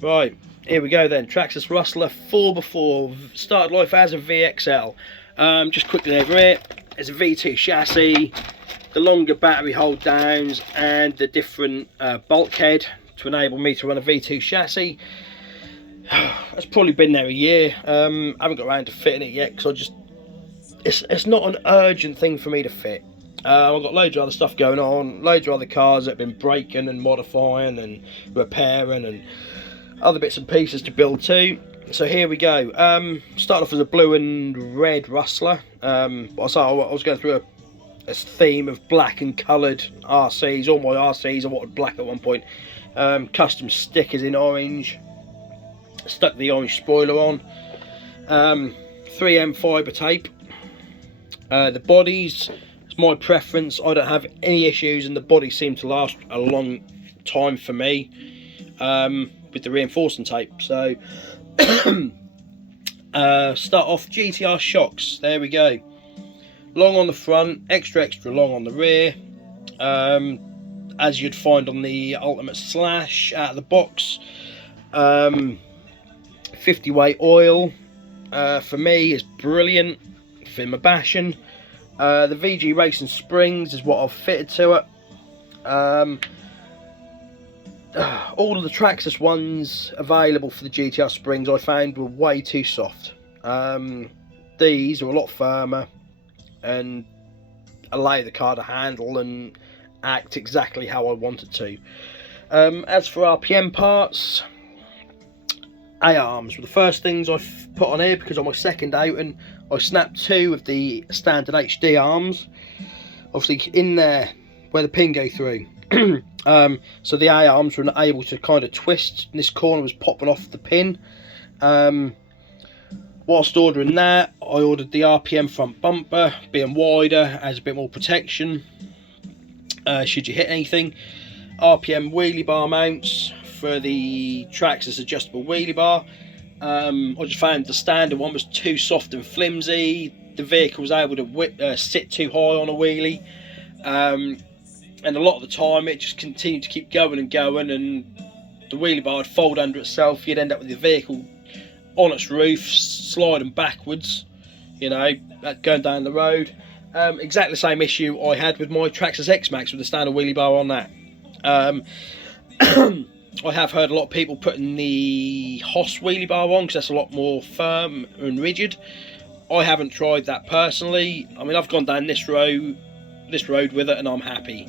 Right, here we go then. Traxxas Rustler 4x4, started life as a VXL. Just quickly over here, there's a V2 chassis, the longer battery hold downs and the different bulkhead to enable me to run a V2 chassis. It's probably been there a year. I haven't got around to fitting it yet because it's not an urgent thing for me to fit. I've got loads of other stuff going on, loads of other cars that have been breaking and modifying and repairing and other bits and pieces to build too. So here we go. Started off as a blue and red Rustler. I was going through a theme of black and coloured RCs. All my RCs I wanted black at one point. Custom stickers in orange. Stuck the orange spoiler on. 3M fibre tape. The bodies, it's my preference. I don't have any issues, and the bodies seem to last a long time for me. With the reinforcing tape. So start off GTR shocks. There we go. Long on the front, extra long on the rear, as you'd find on the Ultimate Slash out of the box. 50 weight oil for me is brilliant for my bashing. The VG Racing springs is what I've fitted to it. All of the Traxxas ones available for the GTR springs I found were way too soft. These are a lot firmer and allow the car to handle and act exactly how I want it to. As for RPM parts, A-arms were the first things I put on here because on my second outing I snapped two of the standard HD arms, obviously in there where the pin go through. So the A-arms were able to kind of twist, and this corner was popping off the pin. Whilst ordering that, I ordered the RPM front bumper, being wider, has a bit more protection should you hit anything. RPM wheelie bar mounts for the Traxxas adjustable wheelie bar. I just found the standard one was too soft and flimsy. The vehicle was able to sit too high on a wheelie. And a lot of the time it just continued to keep going and going, and the wheelie bar would fold under itself. You'd end up with the vehicle on its roof sliding backwards, you know, going down the road. Exactly the same issue I had with my Traxxas X-Max with the standard wheelie bar on that. I have heard a lot of people putting the Hoss wheelie bar on because that's a lot more firm and rigid. I haven't tried that personally. I mean, I've gone down this road with it and I'm happy.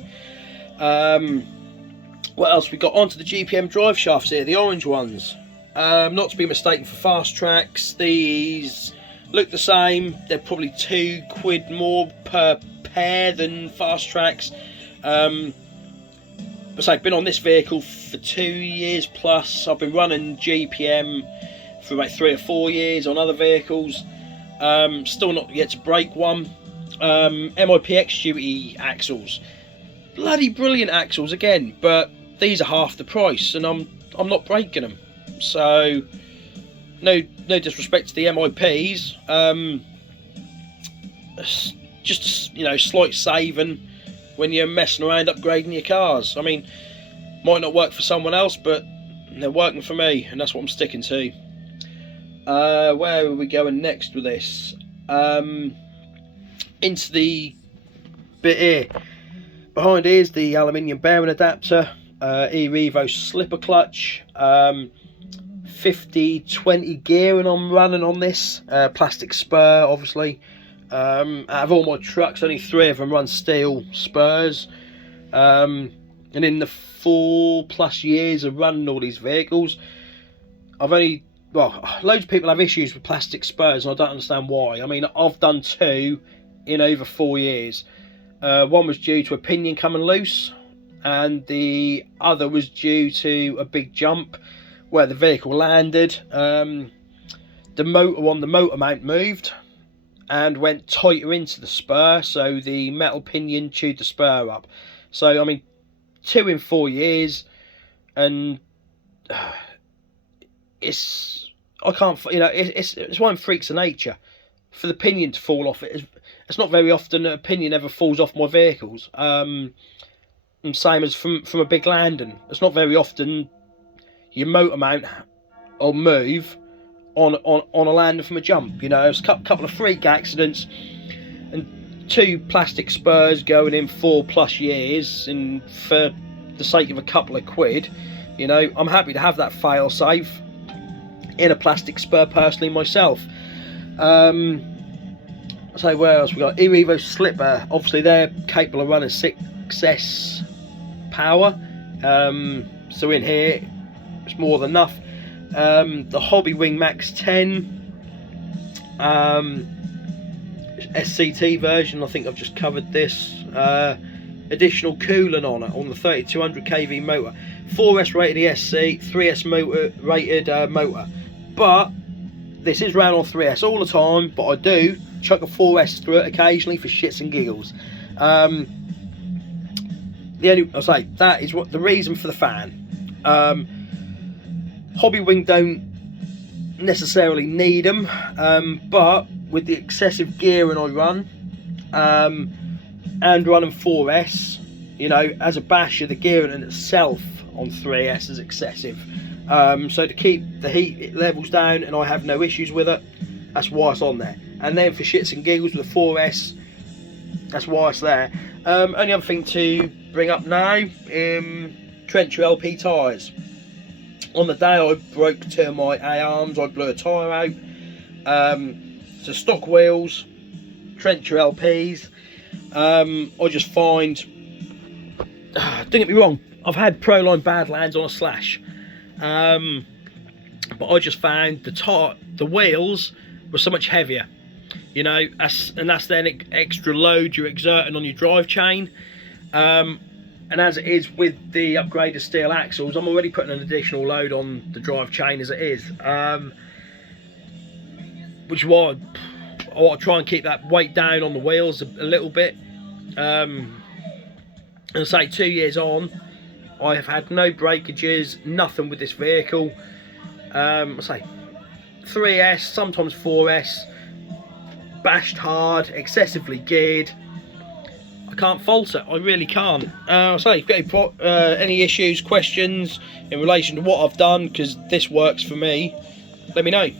What else we got? Onto the GPM drive shafts here, the orange ones. Not to be mistaken for fast tracks, these look the same. They're probably £2 more per pair than fast tracks. But I've been on this vehicle for 2 years plus. I've been running GPM for about 3 or 4 years on other vehicles. Still not yet to break one. MIPX duty axles, bloody brilliant axles again, but these are half the price, and I'm not breaking them. So no disrespect to the MIPs, just, you know, slight saving when you're messing around upgrading your cars. I mean, might not work for someone else, but they're working for me, and that's what I'm sticking to. Where are we going next with this? Into the bit here. Behind here is the aluminium bearing adapter, E-Revo slipper clutch, 50/20 gearing I'm running on this, plastic spur obviously. Out of all my trucks, only 3 of them run steel spurs, and in the 4+ years of running all these vehicles, loads of people have issues with plastic spurs and I don't understand why. I mean, I've done 2 in over 4 years. One was due to a pinion coming loose, and the other was due to a big jump where the vehicle landed. The motor on the motor mount moved and went tighter into the spur, so the metal pinion chewed the spur up. So I mean, 2 in 4 years, and it's one freaks of nature. For the pinion to fall off, it's not very often that a pinion ever falls off my vehicles. And same as from a big landing, it's not very often your motor mount will move on a landing from a jump. You know, there's a couple of freak accidents and 2 plastic spurs going in 4+ years, and for the sake of a couple of quid, you know, I'm happy to have that fail safe in a plastic spur personally myself. So where else we got? Evo slipper, obviously they're capable of running 6S power, so in here it's more than enough. The Hobby Wing Max 10 SCT version, I think I've just covered this. Additional coolant on it on the 3200 kV motor, 4S rated ESC, 3S motor rated motor, but this is ran on 3S all the time, but I do chuck a 4S through it occasionally for shits and giggles. The only, I say, that is what the reason for the fan. Hobby Wing don't necessarily need them, but with the excessive gearing I run, and running 4S, you know, as a basher, the gearing in itself on 3S is excessive. So to keep the heat levels down and I have no issues with it, that's why it's on there. And then for shits and giggles with the 4S, that's why it's there. Only other thing to bring up now, Trencher LP tyres. On the day I broke 2 of my A-arms, I blew a tyre out. So stock wheels, Trencher LPs. I just find, don't get me wrong, I've had Proline Badlands on a slash, but I just found the wheels were so much heavier, you know, and that's then extra load you're exerting on your drive chain. And as it is with the upgraded steel axles, I'm already putting an additional load on the drive chain as it is, which is why I want to try and keep that weight down on the wheels a little bit. And say 2 years on, I have had no breakages, nothing with this vehicle. I say 3S, sometimes 4S, bashed hard, excessively geared. I can't fault it, I really can't. I say, if you've got any issues, questions in relation to what I've done, because this works for me, let me know.